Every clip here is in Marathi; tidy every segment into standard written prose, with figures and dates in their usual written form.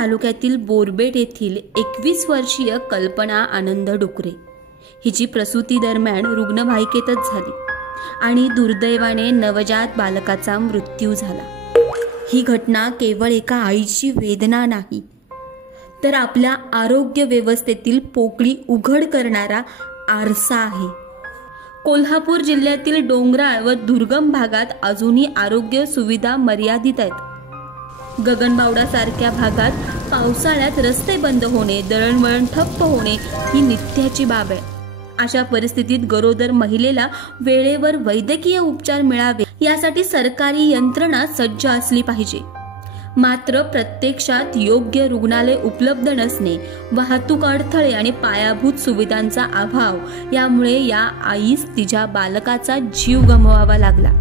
तालुक्यातील बोरबेट येथील 21 वर्षीय कल्पना आनंद डुकरे हिची प्रसूती दरम्यान रुग्णवाहिकेतच झाली आणि दुर्दैवाने नवजात बालकाचा मृत्यू झाला। ही घटना केवळ एका आईची वेदना नाही, तर आपल्या आरोग्य व्यवस्थेतील पोकळी उघड करणारा आरसा आहे। कोल्हापूर जिल्ह्यातील डोंगराळ व दुर्गम भागात अजूनही आरोग्य सुविधा मर्यादित आहेत। गगनबावडा सारख्या भागात पावसाळ्यात रस्ते बंद होणे, दळणवळण ठप्प होणे ही नित्याची बाब आहे। अशा परिस्थितीत गरोदर महिलेला वेळेवर वैद्यकीय उपचार मिळावे यासाठी सरकारी यंत्रणा सज्ज असली पाहिजे। मात्र प्रत्यक्षात योग्य रुग्णालय उपलब्ध नसणे, वाहतूक अडथळे आणि पायाभूत सुविधांचा अभाव यामुळे या आईस तिच्या बालकाचा जीव गमवावा लागला।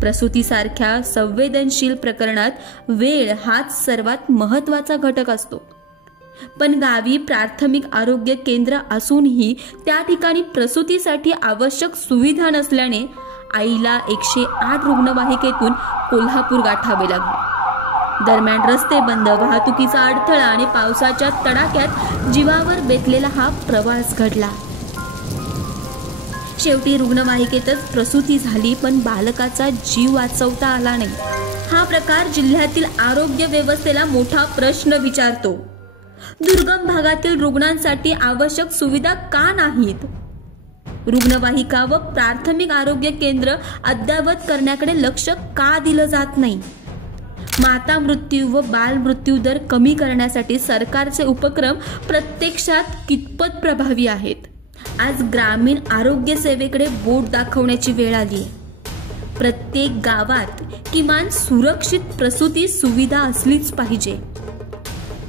प्रसूतीसारख्या संवेदनशील प्रकरणात वेळ हाच सर्वात महत्त्वाचा घटक असतो। पण गावी प्राथमिक आरोग्य केंद्र असूनही त्या ठिकाणी प्रसूतीसाठी आवश्यक सुविधा नसल्याने आईला 108 रुग्णवाहिकेतून कोल्हापूर गाठावे लागले। दरम्यान रस्ते बंद, वाहतुकीचा अडथळा आणि पावसाच्या तडाख्यात जीवावर बेतलेला हा प्रवास घडला। शेवटी रुग्णवाहिकेतच प्रसूती झाली, पण बालकाचा जीव वाचवता आला नाही। हा प्रकार जिल्ह्यातील आरोग्य व्यवस्थेला मोठा प्रश्न विचारतो। दुर्गम भागातील रुग्णांसाठी आवश्यक सुविधा का नाहीत? रुग्णवाहिका व प्राथमिक आरोग्य केंद्र अद्ययावत करण्याकडे लक्ष का दिलं जात नाही? माता मृत्यू व बाल मृत्यू दर कमी करण्यासाठी सरकारचे उपक्रम प्रत्यक्षात कितपत प्रभावी आहेत? आज ग्रामीण आरोग्य सेवेकडे बोट दाखवण्याची वेळ आली आहे। प्रत्येक गावात किमान सुरक्षित प्रसूती सुविधा असलीच पाहिजे।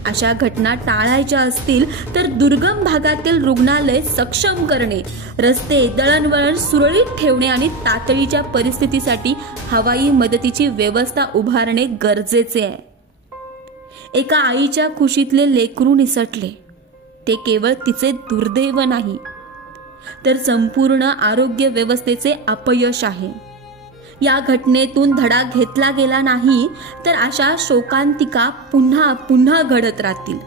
अशा घटना टाळायच्या असतील तर दुर्गम भागातील रुग्णालय सक्षम करणे, रस्ते दळणवळण सुरळीत ठेवणे आणि तातडीच्या परिस्थितीसाठी हवाई मदतीची व्यवस्था उभारणे गरजेचे आहे। एका आईच्या कुशीतले लेकरू निसटले, ते केवळ तिचे दुर्दैव नाही, तर संपूर्ण आरोग्य व्यवस्थेचे अपयश आहे। या घटनेतून धडा घेतला गेला नाही तर अशा शोकांतिका पुन्हा पुन्हा घडत राहतील।